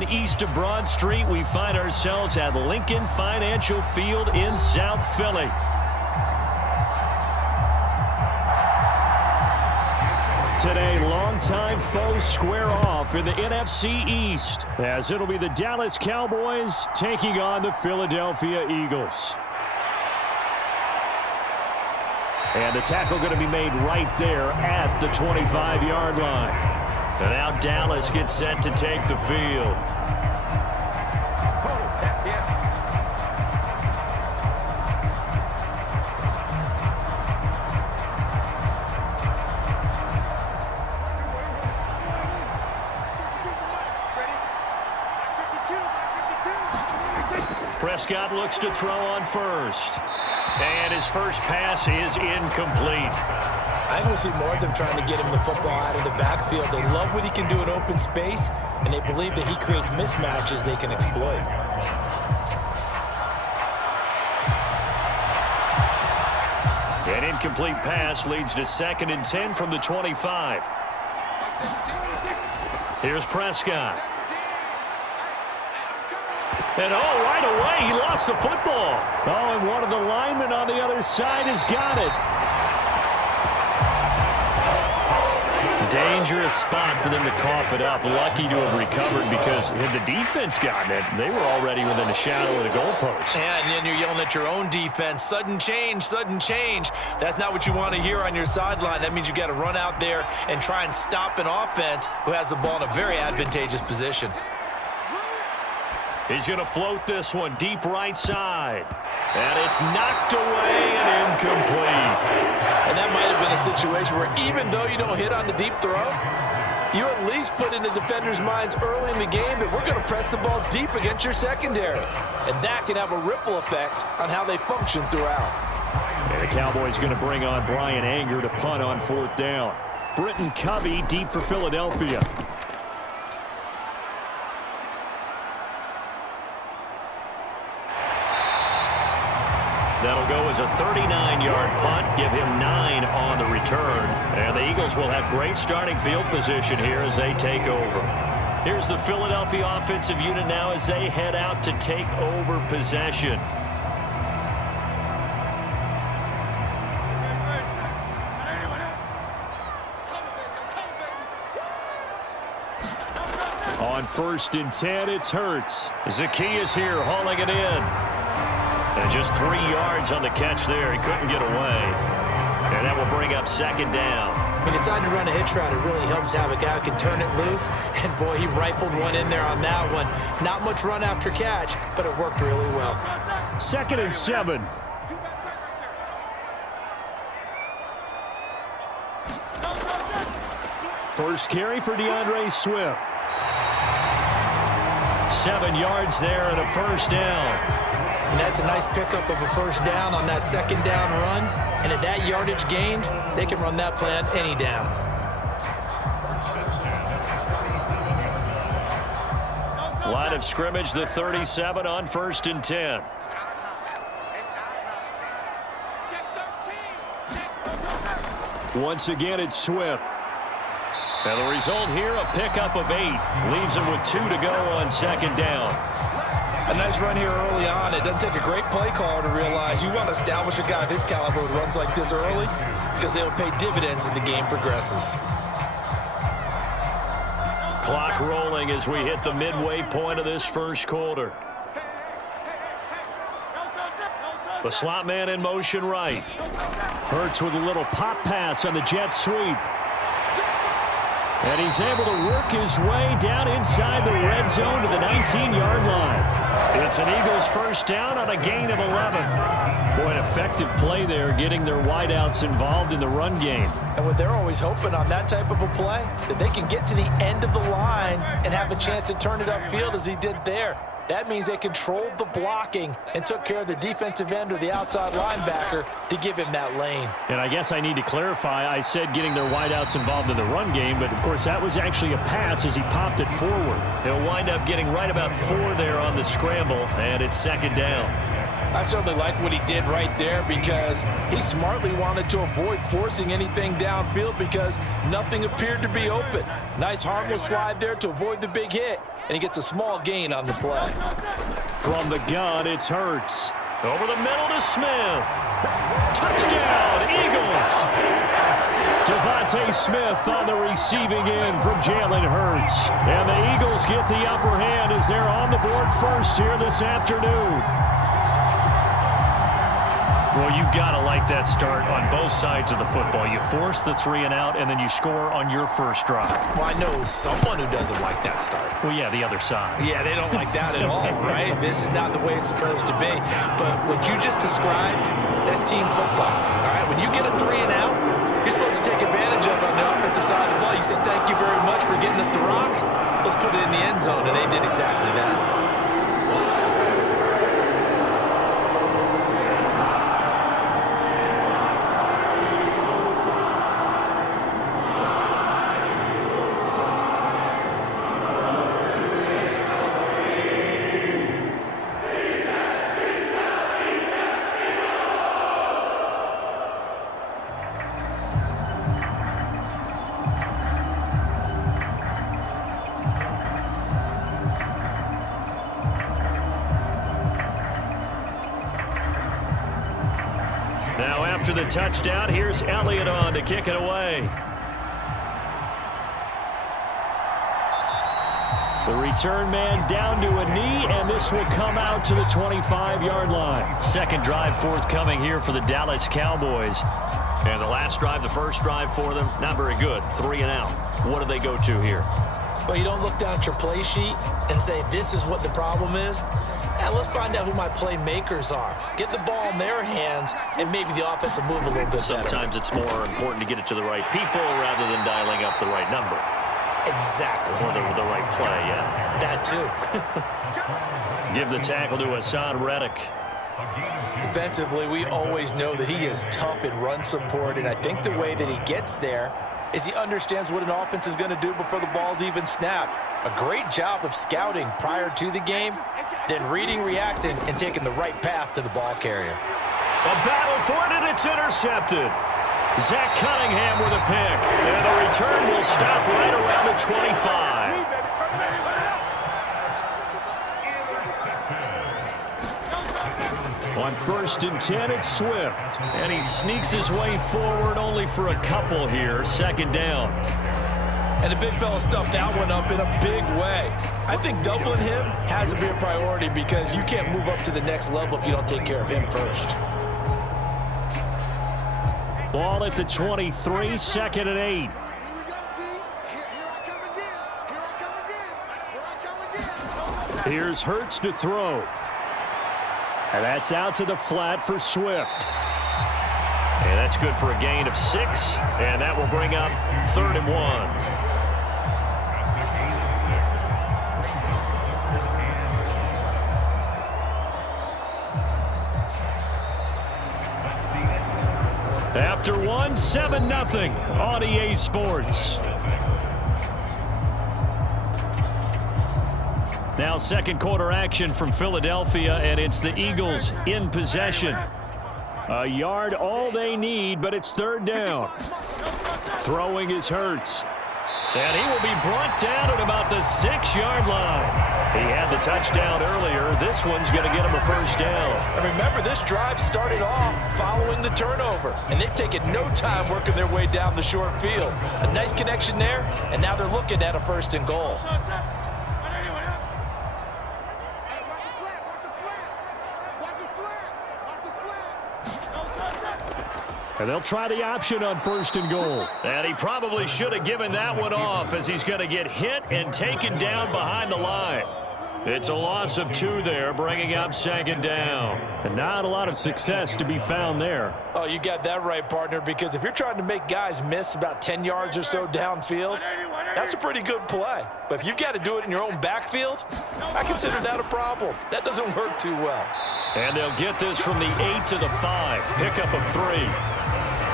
again east of Broad Street. We find ourselves at Lincoln Financial Field in South Philly. Today, longtime foes square off in the NFC East, as it'll be the Dallas Cowboys taking on the Philadelphia Eagles. And the tackle going to be made right there at the 25-yard line. And now Dallas gets set to take the field. Prescott looks to throw on first. And his first pass is incomplete. I don't see more of them trying to get him the football out of the backfield. They love what he can do in open space, and they believe that he creates mismatches they can exploit. An incomplete pass leads to 2nd and 10 from the 25. Here's Prescott. And right away, he lost the football. And one of the linemen on the other side has got it. Dangerous spot for them to cough it up. Lucky to have recovered, because had the defense gotten it, they were already within a shadow of the goalpost. Yeah, and then you're yelling at your own defense. Sudden change, sudden change. That's not what you want to hear on your sideline. That means you got to run out there and try and stop an offense who has the ball in a very advantageous position. He's going to float this one deep right side. And it's knocked away and incomplete. And that might have been a situation where even though you don't hit on the deep throw, you at least put in the defenders' minds early in the game that we're going to press the ball deep against your secondary. And that can have a ripple effect on how they function throughout. And the Cowboys going to bring on Brian Anger to punt on 4th down. Britton Covey deep for Philadelphia. That'll go as a 39-yard punt, give him 9 on the return. And the Eagles will have great starting field position here as they take over. Here's the Philadelphia offensive unit now as they head out to take over possession. On 1st and 10, it's Hurts. Zacchaeus here hauling it in. And just 3 yards on the catch there. He couldn't get away. And that will bring up 2nd down. When you decide to run a hitch route, it really helps to have a guy who can turn it loose. And, boy, he rifled one in there on that one. Not much run after catch, but it worked really well. 2nd and 7. First carry for DeAndre Swift. 7 yards there and a first down. And that's a nice pickup of a first down on that 2nd down run. And at that yardage gained, they can run that play on any down. Line of scrimmage, the 37 on 1st and 10. Once again, it's Swift. And the result here, a pickup of 8. Leaves him with 2 to go on 2nd down. A nice run here early on. It doesn't take a great play caller to realize you want to establish a guy of his caliber with runs like this early, because they'll pay dividends as the game progresses. Clock rolling as we hit the midway point of this first quarter. The slot man in motion right. Hurts with a little pop pass on the jet sweep. And he's able to work his way down inside the red zone to the 19-yard line. It's an Eagles first down on a gain of 11. Boy, an effective play there, getting their wideouts involved in the run game. And what they're always hoping on that type of a play, that they can get to the end of the line and have a chance to turn it upfield as he did there. That means they controlled the blocking and took care of the defensive end or the outside linebacker to give him that lane. And I guess I need to clarify, I said getting their wideouts involved in the run game, but of course that was actually a pass as he popped it forward. He'll wind up getting right about 4 there on the scramble, and it's 2nd down. I certainly like what he did right there, because he smartly wanted to avoid forcing anything downfield because nothing appeared to be open. Nice harmless slide there to avoid the big hit. and he gets a small gain on the play. From the gun, it's Hurts. Over the middle to Smith. Touchdown, Eagles. Devontae Smith on the receiving end from Jalen Hurts. And the Eagles get the upper hand as they're on the board first here this afternoon. Well, you've got to like that start on both sides of the football. You force the 3 and out, and then you score on your first drive. Well, I know someone who doesn't like that start. Well, yeah, the other side. Yeah, they don't like that at all, right? This is not the way it's supposed to be. But what you just described, that's team football, all right? When you get a 3 and out, you're supposed to take advantage of it on the offensive side of the ball. You say, thank you very much for getting us the rock. Let's put it in the end zone, and they did exactly that. Now after the touchdown, here's Elliott on to kick it away. The return man down to a knee, and this will come out to the 25-yard line. Second drive forthcoming here for the Dallas Cowboys. And the last drive, the first drive for them, not very good. 3 and out. What do they go to here? Well, you don't look down at your play sheet and say, this is what the problem is. And let's find out who my playmakers are. Get the ball in their hands, and maybe the offense will move a little bit better. Sometimes it's more important to get it to the right people rather than dialing up the right number. Exactly. Or the right play, yeah. That too. Give the tackle to Hassan Reddick. Defensively, we always know that he is tough in run support, and I think the way that he gets there is he understands what an offense is going to do before the ball's even snapped. A great job of scouting prior to the game, then reading, reacting, and taking the right path to the ball carrier. A battle for it, and it's intercepted. Zach Cunningham with a pick, and the return will stop right around the 25. On 1st and 10, it's Swift. And he sneaks his way forward only for a couple here. Second down. And the big fella stuffed that one up in a big way. I think doubling him has to be a priority because you can't move up to the next level if you don't take care of him first. Ball at the 23, 2nd and 8. Here's Hurts to throw. And that's out to the flat for Swift. And that's good for a gain of 6. And that will bring up 3rd and 1. After 1, 7-0 on EA Sports. Now second quarter action from Philadelphia, and it's the Eagles in possession. A yard all they need, but it's 3rd down. Throwing is Hurts. And he will be brought down at about the 6-yard line. He had the touchdown earlier. This one's going to get him a 1st down. And remember, this drive started off following the turnover, and they've taken no time working their way down the short field. A nice connection there, and now they're looking at a 1st and goal. And they'll try the option on 1st and goal. And he probably should have given that one off as he's going to get hit and taken down behind the line. It's a loss of 2 there, bringing up 2nd down. And not a lot of success to be found there. Oh, you got that right, partner, because if you're trying to make guys miss about 10 yards or so downfield, that's a pretty good play. But if you've got to do it in your own backfield, I consider that a problem. That doesn't work too well. And they'll get this from the 8 to the 5. Pickup of 3.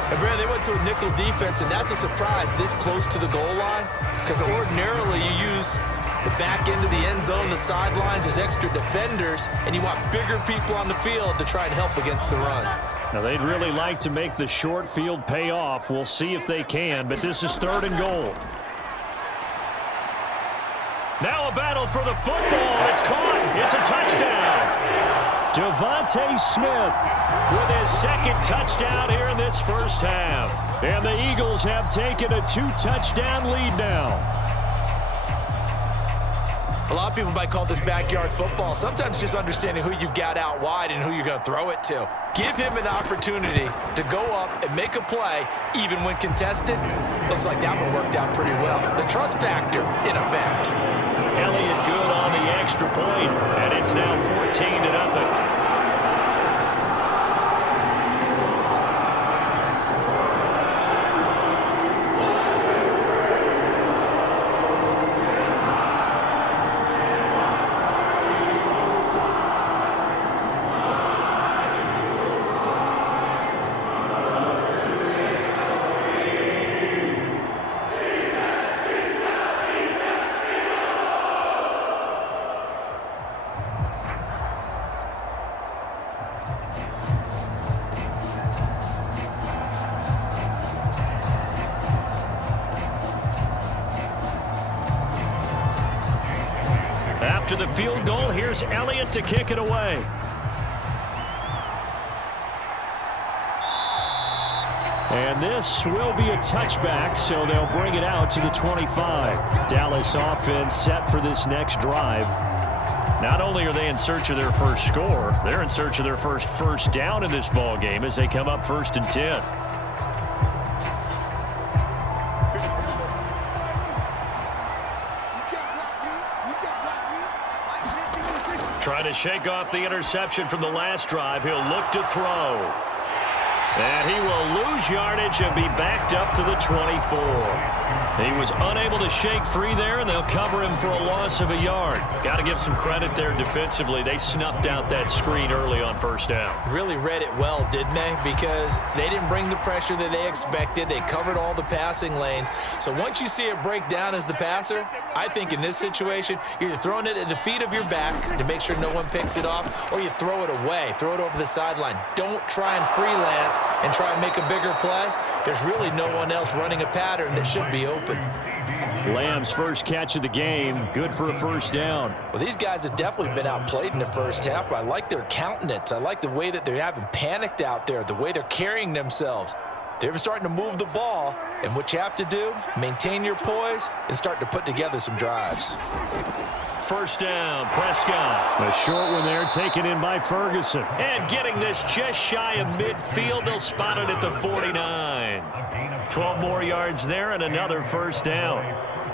And Brad, they went to a nickel defense, and that's a surprise this close to the goal line, because ordinarily you use the back end of the end zone, the sidelines as extra defenders, and you want bigger people on the field to try and help against the run. Now, they'd really like to make the short field pay off. We'll see if they can, but this is 3rd and goal. Now a battle for the football. It's caught. It's a touchdown. Devontae Smith with his second touchdown here in this first half. And the Eagles have taken a 2-touchdown lead now. A lot of people might call this backyard football. Sometimes just understanding who you've got out wide and who you're going to throw it to. Give him an opportunity to go up and make a play, even when contested. Looks like that one worked out pretty well. The trust factor, in effect. Elliott good on the extra point, and it's now 14-0. After the field goal, here's Elliott to kick it away. And this will be a touchback, so they'll bring it out to the 25. Dallas offense set for this next drive. Not only are they in search of their first score, they're in search of their first down in this ball game as they come up 1st and 10. Trying to shake off the interception from the last drive. He'll look to throw. And he will lose yardage and be backed up to the 24. He was unable to shake free there, and they'll cover him for a loss of a yard. Got to give some credit there defensively. They snuffed out that screen early on 1st down. Really read it well, didn't they? Because they didn't bring the pressure that they expected. They covered all the passing lanes. So once you see it break down as the passer, I think in this situation, you're either throwing it at the feet of your back to make sure no one picks it off, or you throw it away, throw it over the sideline. Don't try and freelance and try and make a bigger play. There's really no one else running a pattern that should be open. Lamb's first catch of the game, good for a 1st down. Well, these guys have definitely been outplayed in the first half, but I like their countenance. I like the way that they haven't panicked out there, the way they're carrying themselves. They're starting to move the ball, and what you have to do, maintain your poise and start to put together some drives. 1st down, Prescott. A short one there, taken in by Ferguson. And getting this just shy of midfield, they'll spot it at the 49. 12 more yards there and another 1st down.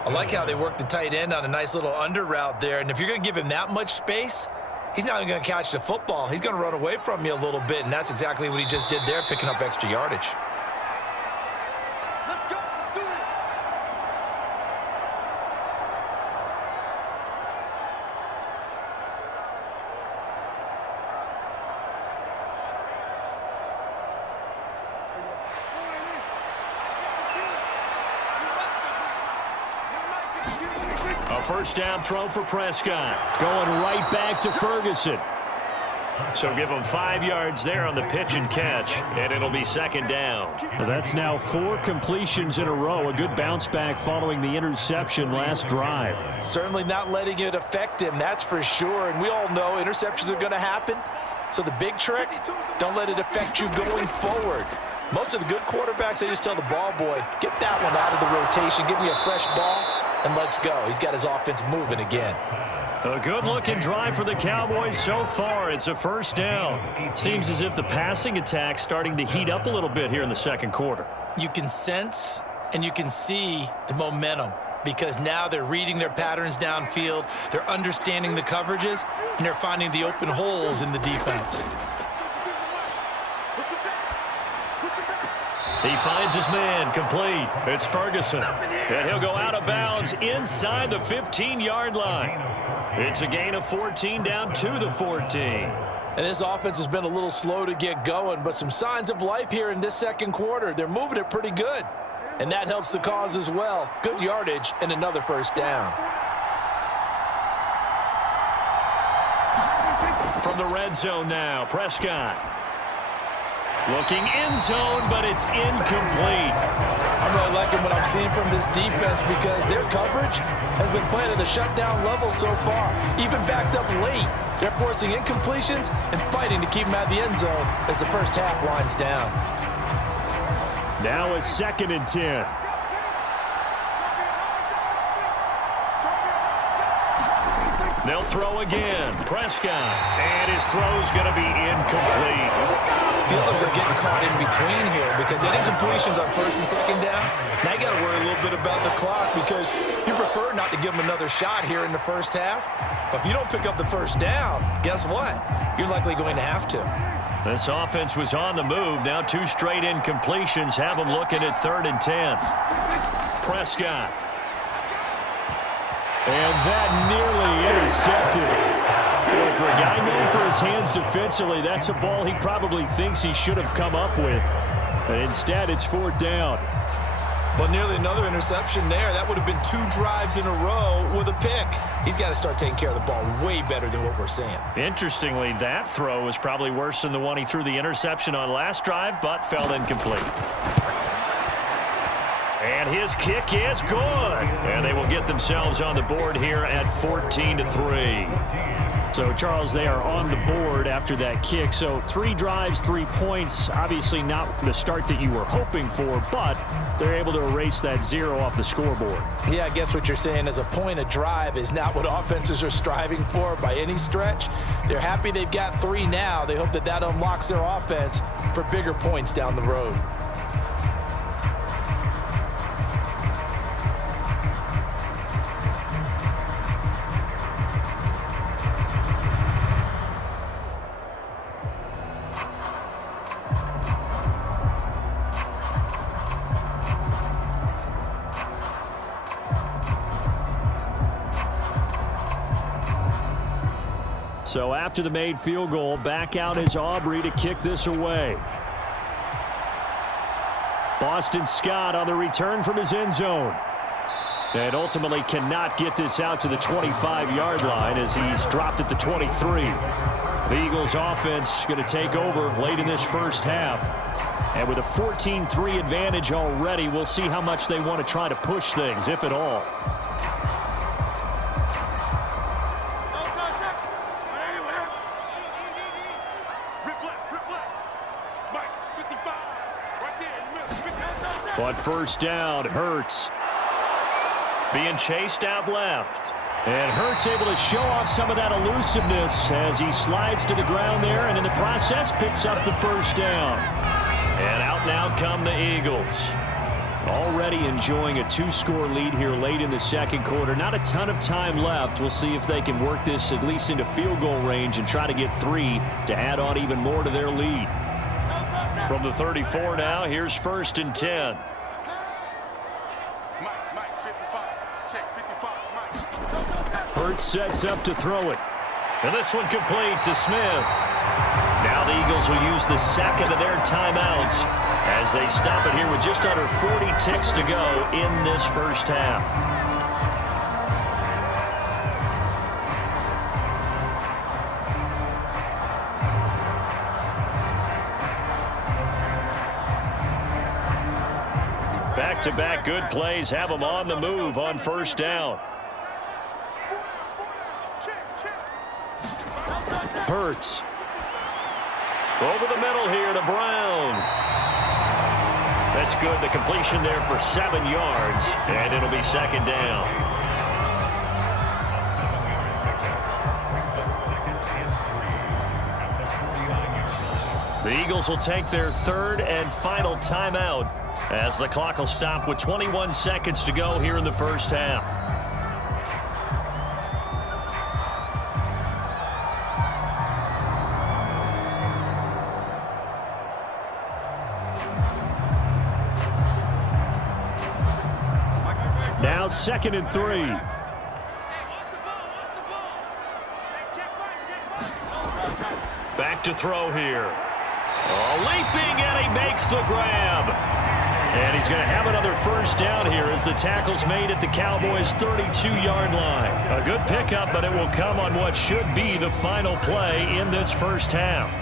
I like how they work the tight end on a nice little under route there, and if you're going to give him that much space, he's not even going to catch the football. He's going to run away from you a little bit, and that's exactly what he just did there, picking up extra yardage. A 1st down throw for Prescott. Going right back to Ferguson. So give him 5 yards there on the pitch and catch, and it'll be 2nd down. That's now 4 completions in a row. A good bounce back following the interception last drive. Certainly not letting it affect him, that's for sure. And we all know interceptions are going to happen. So the big trick, don't let it affect you going forward. Most of the good quarterbacks, they just tell the ball boy, get that one out of the rotation, give me a fresh ball, and let's go. He's got his offense moving again. A good-looking drive for the Cowboys so far. It's a 1st down. Seems as if the passing attack's starting to heat up a little bit here in the 2nd quarter. You can sense and you can see the momentum because now they're reading their patterns downfield, they're understanding the coverages, and they're finding the open holes in the defense. He finds his man, complete. It's Ferguson. And he'll go out of bounds inside the 15-yard line. It's a gain of 14 down to the 14. And this offense has been a little slow to get going, but some signs of life here in this 2nd quarter. They're moving it pretty good. And that helps the cause as well. Good yardage and another 1st down. From the red zone now, Prescott. Looking end zone, but it's incomplete. I'm really liking what I'm seeing from this defense because their coverage has been playing at a shutdown level so far. Even backed up late, they're forcing incompletions and fighting to keep them out of the end zone as the first half winds down. Now a 2nd and 10. They'll throw again. Prescott. And his throw's going to be incomplete. Feels like they're getting caught in between here because they had incompletions on 1st and 2nd down. Now you got to worry a little bit about the clock because you prefer not to give them another shot here in the first half. But if you don't pick up the first down, guess what? You're likely going to have to. This offense was on the move. Now 2 straight incompletions have them looking at 3rd and 10. Prescott. And that nearly intercepted. Boy, for a guy known for his hands defensively, that's a ball he probably thinks he should have come up with. But instead, it's 4th down. Well, nearly another interception there. That would have been 2 drives in a row with a pick. He's got to start taking care of the ball way better than what we're seeing. Interestingly, that throw was probably worse than the one he threw the interception on last drive, but fell incomplete. And his kick is good. And they will get themselves on the board here at 14-3. So, Charles, they are on the board after that kick. So 3 drives, 3 points. Obviously not the start that you were hoping for, but they're able to erase that 0 off the scoreboard. Yeah, I guess what you're saying is a point a drive is not what offenses are striving for by any stretch. They're happy they've got 3 now. They hope that that unlocks their offense for bigger points down the road. So after the made field goal, back out is Aubrey to kick this away. Boston Scott on the return from his end zone. And ultimately cannot get this out to the 25-yard line as he's dropped at the 23. The Eagles offense going to take over late in this first half. And with a 14-3 advantage already, we'll see how much they want to try to push things, if at all. On 1st down, Hurts being chased out left. And Hurts able to show off some of that elusiveness as he slides to the ground there and in the process picks up the 1st down. And out now come the Eagles. Already enjoying a 2-score lead here late in the 2nd quarter. Not a ton of time left. We'll see if they can work this at least into field goal range and try to get 3 to add on even more to their lead. From the 34 now, here's 1st and 10. Hurts sets up to throw it. And this one complete to Smith. Now the Eagles will use the 2nd of their timeouts as they stop it here with just under 40 ticks to go in this first half. Back-to-back good plays have them on the move on 1st down. Hurts. Over the middle here to Brown. That's good. The completion there for 7 yards, and it'll be 2nd down. The Eagles will take their 3rd and final timeout as the clock will stop with 21 seconds to go here in the first half. Now 2nd and 3. Back to throw here. Oh, leaping, and he makes the grab. And he's going to have another 1st down here as the tackle's made at the Cowboys' 32-yard line. A good pickup, but it will come on what should be the final play in this first half.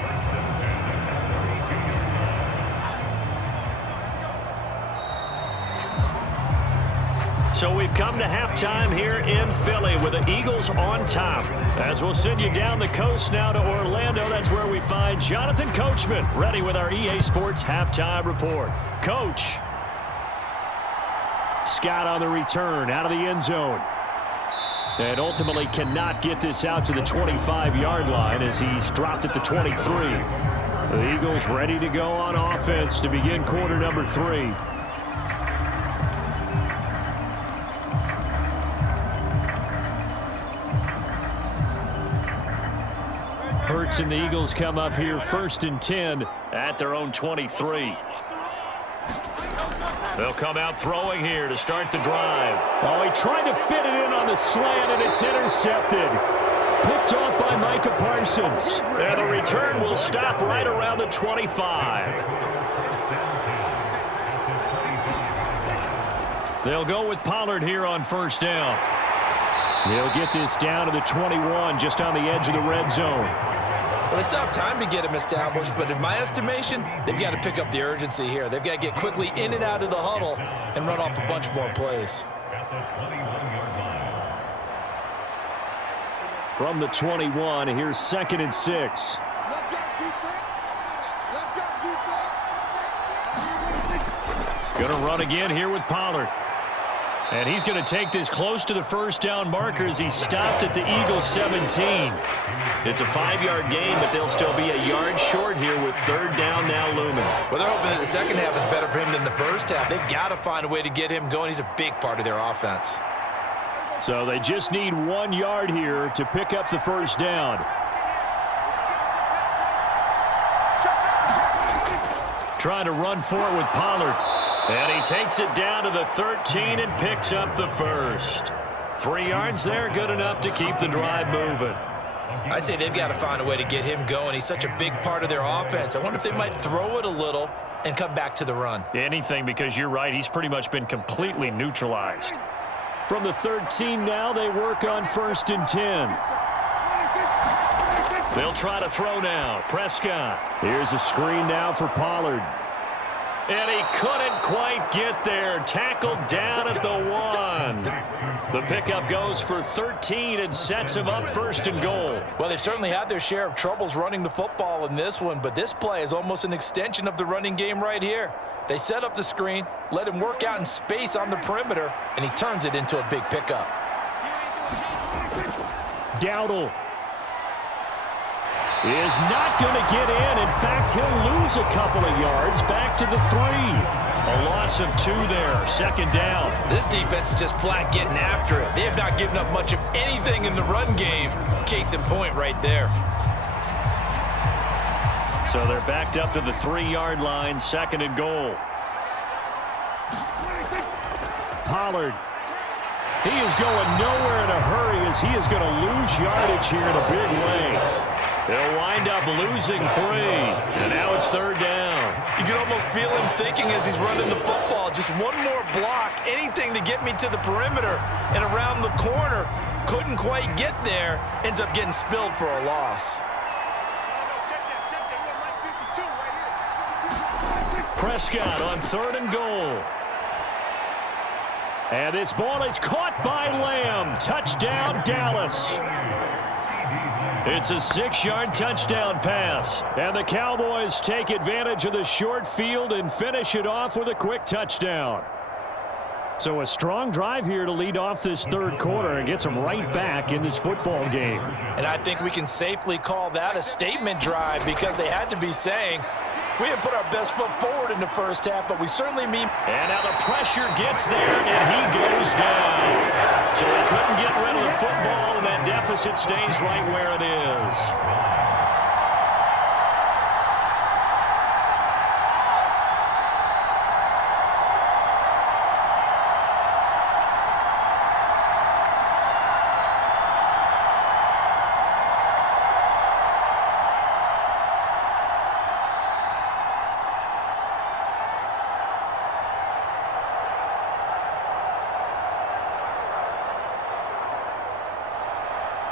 So we've come to halftime here in Philly with the Eagles on top. As we'll send you down the coast now to Orlando, that's where we find Jonathan Coachman ready with our EA Sports halftime report. Coach. Scott on the return out of the end zone. And ultimately cannot get this out to the 25-yard line as he's dropped at the 23. The Eagles ready to go on offense to begin quarter number 3. Hurts and the Eagles come up here 1st and 10 at their own 23. They'll come out throwing here to start the drive. Oh, he tried to fit it in on the slant, and it's intercepted. Picked off by Micah Parsons. And the return will stop right around the 25. They'll go with Pollard here on 1st down. They'll get this down to the 21, just on the edge of the red zone. Well, they still have time to get him established, but in my estimation, they've got to pick up the urgency here. They've got to get quickly in and out of the huddle and run off a bunch more plays. From the 21, here's 2nd and 6. Let's go defense. Let's go defense. Going to run again here with Pollard. And he's going to take this close to the 1st down marker as he stopped at the Eagles 17. It's a 5-yard gain, but they'll still be a yard short here with 3rd down now looming. Well, they're hoping that the second half is better for him than the first half. They've got to find a way to get him going. He's a big part of their offense. So they just need 1 yard here to pick up the 1st down. Trying to run for it with Pollard. And he takes it down to the 13 and picks up the 1st. 3 yards there, good enough to keep the drive moving. I'd say they've got to find a way to get him going. He's such a big part of their offense. I wonder if they might throw it a little and come back to the run. Anything, because you're right, he's pretty much been completely neutralized. From the 13 now, they work on 1st and 10. They'll try to throw now. Prescott. Here's a screen now for Pollard. And he couldn't quite get there. Tackled down at the 1. The pickup goes for 13 and sets him up 1st and goal. Well, they've certainly had their share of troubles running the football in this one, but this play is almost an extension of the running game right here. They set up the screen, let him work out in space on the perimeter, and he turns it into a big pickup. Dowdle is not going to get in. In fact, he'll lose a couple of yards back to the 3. A loss of 2 there. 2nd down. This defense is just flat getting after it. They have not given up much of anything in the run game. Case in point right there. So they're backed up to the 3-yard line. 2nd and goal. Pollard. He is going nowhere in a hurry as he is going to lose yardage here in a big way. They'll wind up losing 3, and now it's 3rd down. You can almost feel him thinking as he's running the football, just one more block, anything to get me to the perimeter and around the corner. Couldn't quite get there, ends up getting spilled for a loss. Prescott on 3rd and goal. And this ball is caught by Lamb. Touchdown, Dallas. It's a 6-yard touchdown pass. And the Cowboys take advantage of the short field and finish it off with a quick touchdown. So a strong drive here to lead off this 3rd quarter and gets them right back in this football game. And I think we can safely call that a statement drive because they had to be saying, we didn't put our best foot forward in the first half, but we certainly mean. And now the pressure gets there, and he goes down. So he couldn't get rid of the football, and that deficit stays right where it is.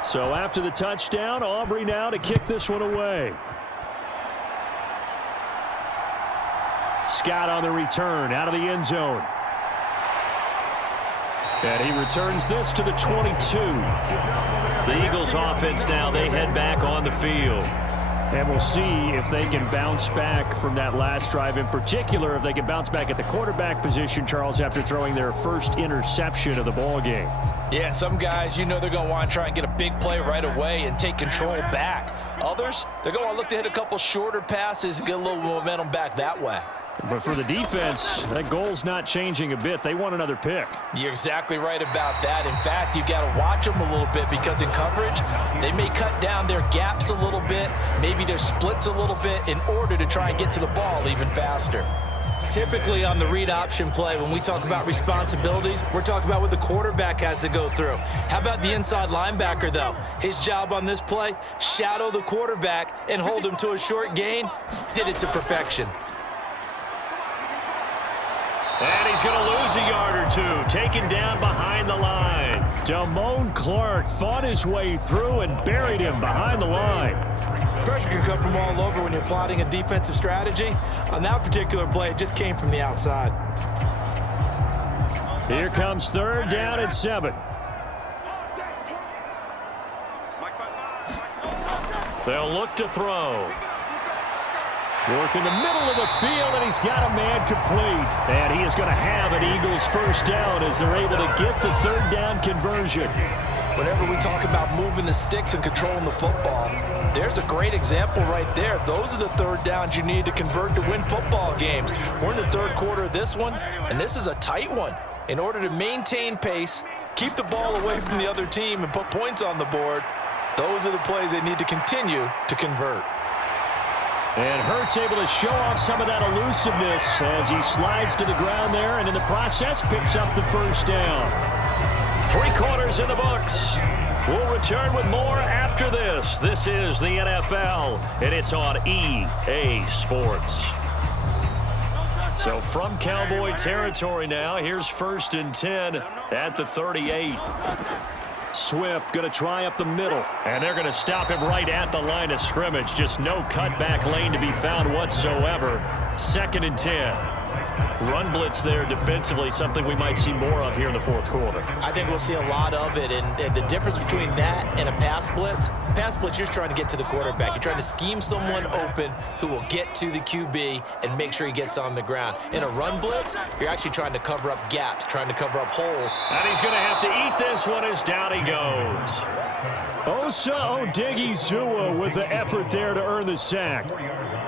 So after the touchdown, Aubrey now to kick this one away. Scott on the return out of the end zone. And he returns this to the 22. The Eagles offense now, they head back on the field. And we'll see if they can bounce back from that last drive. In particular, if they can bounce back at the quarterback position, Charles, after throwing their first interception of the ball game. Yeah, some guys, they're going to want to try and get a big play right away and take control back. Others, they're going to look to hit a couple shorter passes and get a little momentum back that way. But for the defense, that goal's not changing a bit. They want another pick. You're exactly right about that. In fact, you've got to watch them a little bit because in coverage, they may cut down their gaps a little bit, maybe their splits a little bit in order to try and get to the ball even faster. Typically on the read option play, when we talk about responsibilities, we're talking about what the quarterback has to go through. How about the inside linebacker, though? His job on this play, shadow the quarterback and hold him to a short gain. Did it to perfection. And he's going to lose a yard or two, taken down behind the line. Damone Clark fought his way through and buried him behind the line. Pressure can come from all over when you're plotting a defensive strategy. On that particular play, it just came from the outside. Here comes third down and 7. They'll look to throw. Work in the middle of the field, and he's got a man complete. And he is going to have an Eagles first down as they're able to get the third down conversion. Whenever we talk about moving the sticks and controlling the football, there's a great example right there. Those are the third downs you need to convert to win football games. We're in the third quarter of this one, and this is a tight one. In order to maintain pace, keep the ball away from the other team, and put points on the board, those are the plays they need to continue to convert. And Hurts able to show off some of that elusiveness as he slides to the ground there, and in the process picks up the first down. 3 quarters in the books. We'll return with more after this. This is the NFL, and it's on EA Sports. So from Cowboy territory now, here's 1st and 10 at the 38. Swift going to try up the middle. And they're going to stop him right at the line of scrimmage. Just no cutback lane to be found whatsoever. 2nd and 10. Run blitz there defensively, something we might see more of here in the 4th quarter. I think we'll see a lot of it, and the difference between that and a pass blitz, you're just trying to get to the quarterback. You're trying to scheme someone open who will get to the QB and make sure he gets on the ground. In a run blitz, you're actually trying to cover up gaps, trying to cover up holes. And he's going to have to eat this one as down he goes. Osa Odighizuwa with the effort there to earn the sack.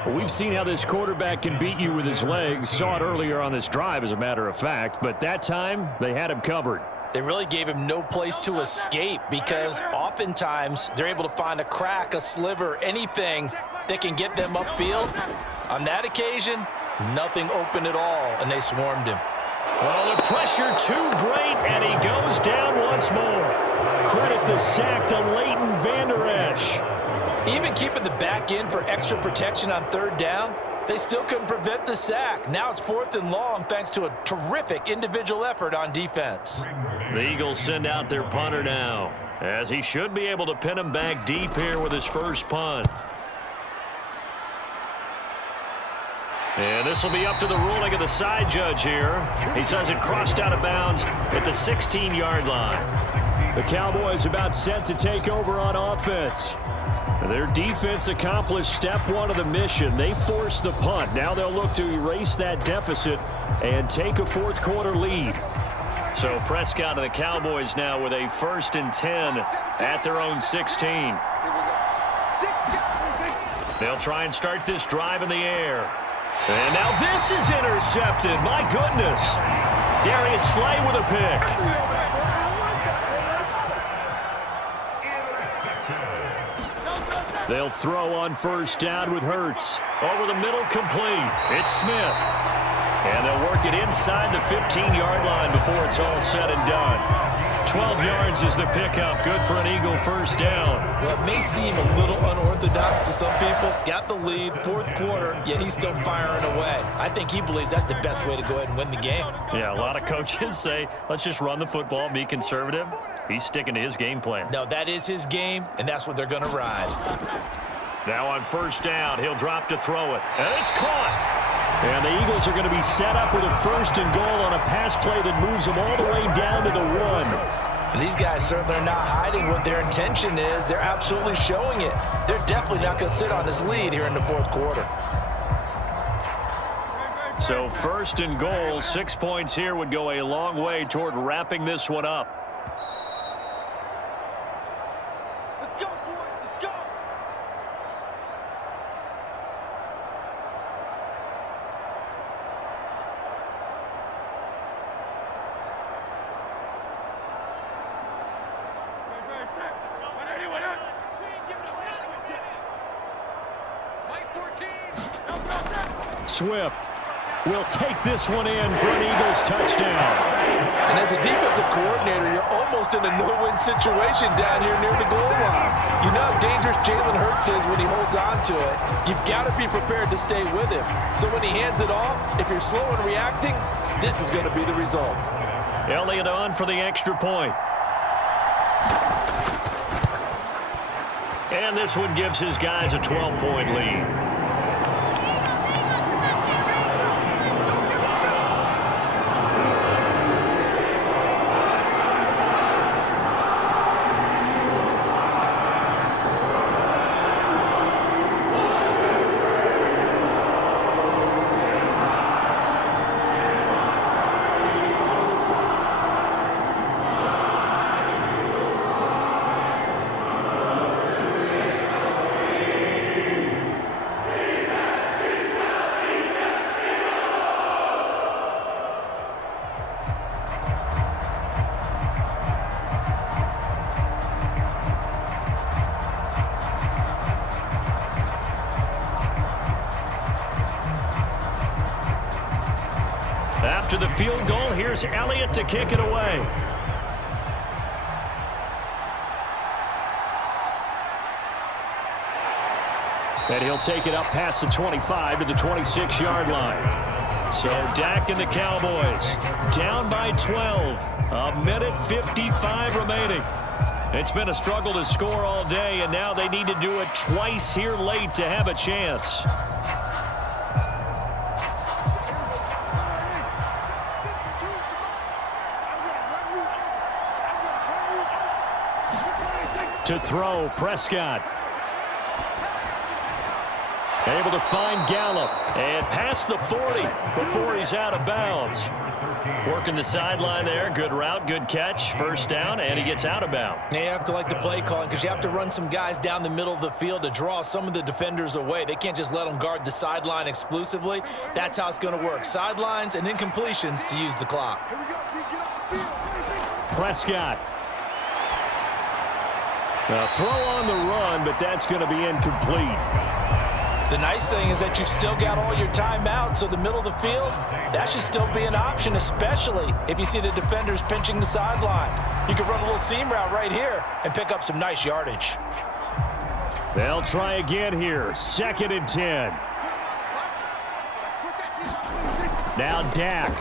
Well, we've seen how this quarterback can beat you with his legs. Saw it earlier on this drive, as a matter of fact. But that time, they had him covered. They really gave him no place to escape because oftentimes they're able to find a crack, a sliver, anything that can get them upfield. On that occasion, nothing open at all, and they swarmed him. Well, the pressure too great, and he goes down once more. Credit the sack to Leighton Vander Esch. Even keeping the back end for extra protection on 3rd down, they still couldn't prevent the sack. Now it's 4th and long thanks to a terrific individual effort on defense. The Eagles send out their punter now, as he should be able to pin him back deep here with his first punt. And this will be up to the ruling of the side judge here. He says it crossed out of bounds at the 16-yard line. The Cowboys about set to take over on offense. Their defense accomplished step 1 of the mission. They forced the punt. Now they'll look to erase that deficit and take a 4th quarter lead. So Prescott and the Cowboys now with a 1st and 10 at their own 16. They'll try and start this drive in the air. And now this is intercepted. My goodness. Darius Slay with a pick. They'll throw on 1st down with Hurts. Over the middle, complete. It's Smith. And they'll work it inside the 15-yard line before it's all said and done. 12 yards is the pickup. Good for an Eagle first down. Well, it may seem a little unorthodox to some people. Got the lead, 4th quarter, yet he's still firing away. I think he believes that's the best way to go ahead and win the game. Yeah, a lot of coaches say, let's just run the football, be conservative. He's sticking to his game plan. No, that is his game, and that's what they're going to ride. Now on 1st down, he'll drop to throw it. And it's caught. And the Eagles are going to be set up with a 1st and goal on a pass play that moves them all the way down to the 1. These guys certainly are not hiding what their intention is. They're absolutely showing it. They're definitely not going to sit on this lead here in the 4th quarter. So 1st and goal, 6 points here would go a long way toward wrapping this one up. Let's go, boys. Let's go. Swift will take this one in for an Eagles touchdown. And as a defensive coordinator, you're almost in a no-win situation down here near the goal line. You know how dangerous Jalen Hurts is when he holds on to it. You've got to be prepared to stay with him. So when he hands it off, if you're slow in reacting, this is going to be the result. Elliott on for the extra point. And this one gives his guys a 12-point lead. After the field goal, here's Elliott to kick it away. And he'll take it up past the 25 to the 26-yard line. So Dak and the Cowboys down by 12. A minute 55 remaining. It's been a struggle to score all day, and now they need to do it twice here late to have a chance. To throw, Prescott. Able to find Gallup. And past the 40 before he's out of bounds. Working the sideline there. Good route, good catch. First down, and he gets out of bounds. You have to like the play calling because you have to run some guys down the middle of the field to draw some of the defenders away. They can't just let them guard the sideline exclusively. That's how it's going to work. Sidelines and incompletions to use the clock. Here we go, G. Get off the field. Prescott. A throw on the run, but that's going to be incomplete. The nice thing is that you've still got all your timeouts, so the middle of the field, that should still be an option, especially if you see the defenders pinching the sideline. You can run a little seam route right here and pick up some nice yardage. They'll try again here. 2nd and 10. Now Dak.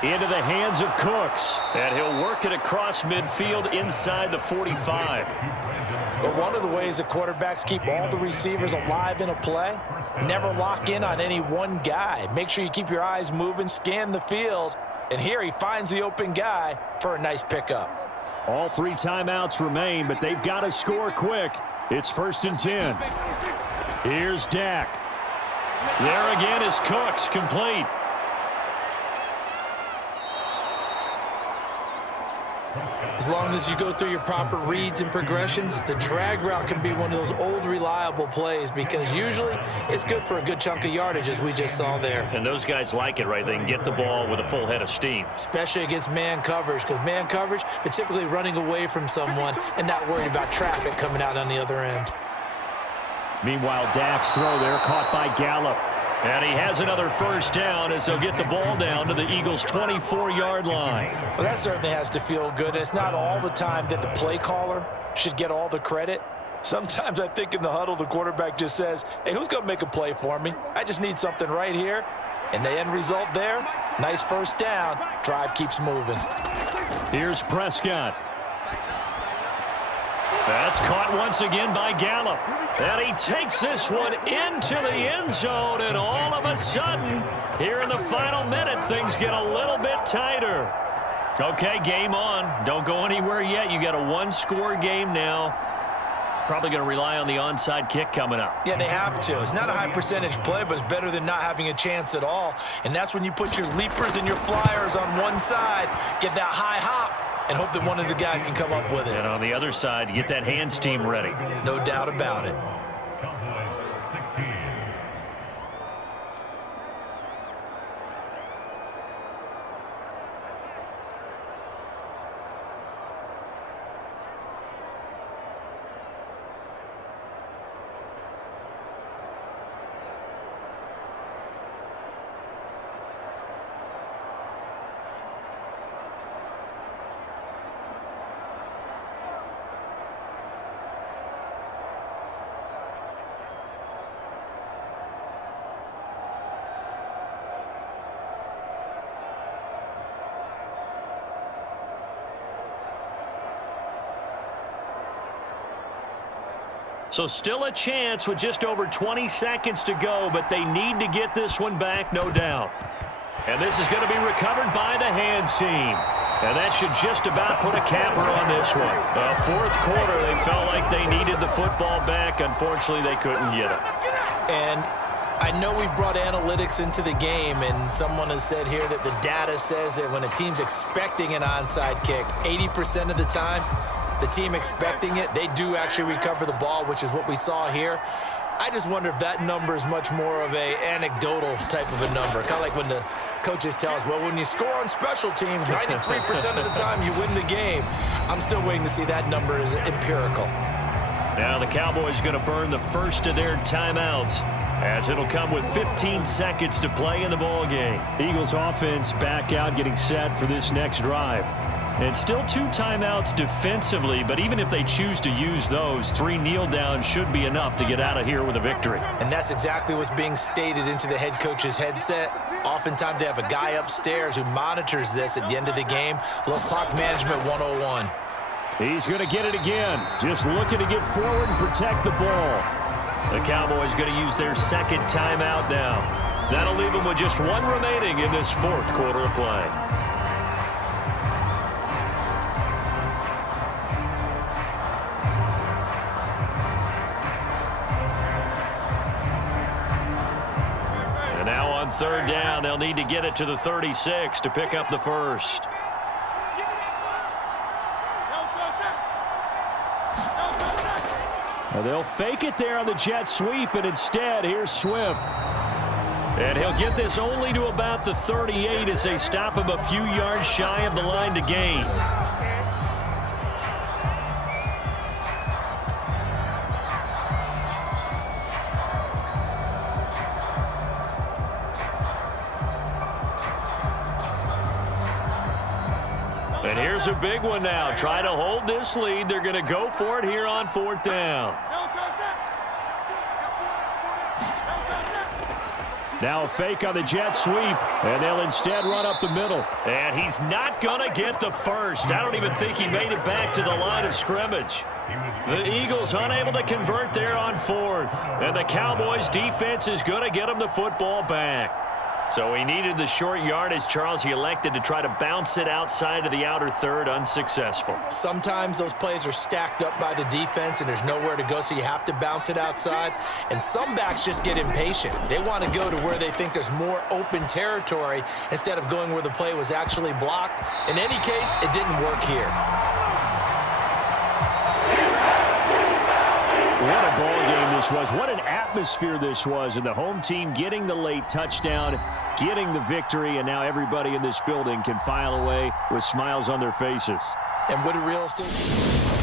Into the hands of Cooks. And he'll work it across midfield inside the 45. But one of the ways that quarterbacks keep all the receivers alive in a play, never lock in on any one guy. Make sure you keep your eyes moving, scan the field, and here he finds the open guy for a nice pickup. All 3 timeouts remain, but they've got to score quick. It's 1st and 10. Here's Dak. There again is Cooks, complete. As long as you go through your proper reads and progressions, the drag route can be one of those old reliable plays because usually it's good for a good chunk of yardage as we just saw there. And those guys like it, right? They can get the ball with a full head of steam. Especially against man coverage because man coverage, they're typically running away from someone and not worried about traffic coming out on the other end. Meanwhile, Dak's throw there caught by Gallup. And he has another first down as they'll get the ball down to the Eagles' 24-yard line. Well, that certainly has to feel good. It's not all the time that the play caller should get all the credit. Sometimes I think in the huddle, the quarterback just says, hey, who's going to make a play for me? I just need something right here. And the end result there, nice first down. Drive keeps moving. Here's Prescott. That's caught once again by Gallup. And he takes this one into the end zone, and all of a sudden, here in the final minute, things get a little bit tighter. Okay, game on. Don't go anywhere yet. You got a one-score game now. Probably going to rely on the onside kick coming up. Yeah, they have to. It's not a high percentage play, but it's better than not having a chance at all. And that's when you put your leapers and your flyers on one side, get that high hop, and hope that one of the guys can come up with it. And on the other side, get that hands team ready. No doubt about it. So still a chance with just over 20 seconds to go, but they need to get this one back, no doubt. And this is going to be recovered by the hands team. And that should just about put a capper on this one. The fourth quarter, they felt like they needed the football back. Unfortunately, they couldn't get it. And I know we brought analytics into the game, and someone has said here that the data says that when a team's expecting an onside kick, 80% of the time, the team expecting it, they do actually recover the ball, which is what we saw here. I just wonder if that number is much more of a anecdotal type of a number. Kind of like when the coaches tell us, well, when you score on special teams, 93% of the time you win the game. I'm still waiting to see that number is empirical. Now the Cowboys going to burn the first of their timeouts, as it'll come with 15 seconds to play in the ball game. Eagles offense back out, getting set for this next drive. And still 2 timeouts defensively, but even if they choose to use those, 3 kneel downs should be enough to get out of here with a victory. And that's exactly what's being stated into the head coach's headset. Oftentimes they have a guy upstairs who monitors this at the end of the game. A little clock management 101. He's going to get it again. Just looking to get forward and protect the ball. The Cowboys going to use their second timeout now. That'll leave them with just 1 remaining in this fourth quarter of play. Third down, they'll need to get it to the 36 to pick up the first. Well, they'll fake it there on the jet sweep, and instead, here's Swift. And he'll get this only to about the 38 as they stop him a few yards shy of the line to gain. And here's a big one now. Try to hold this lead. They're going to go for it here on 4th down. Now a fake on the jet sweep, and they'll instead run up the middle. And he's not going to get the first. I don't even think he made it back to the line of scrimmage. The Eagles unable to convert there on 4th. And the Cowboys defense is going to get them the football back. So he needed the short yardage, Charles. He elected to try to bounce it outside of the outer third, unsuccessful. Sometimes those plays are stacked up by the defense and there's nowhere to go, so you have to bounce it outside. And some backs just get impatient. They want to go to where they think there's more open territory instead of going where the play was actually blocked. In any case, it didn't work here. What a ball game this was. What an atmosphere this was. And the home team getting the late touchdown, getting the victory, and now everybody in this building can file away with smiles on their faces. And what a real estate...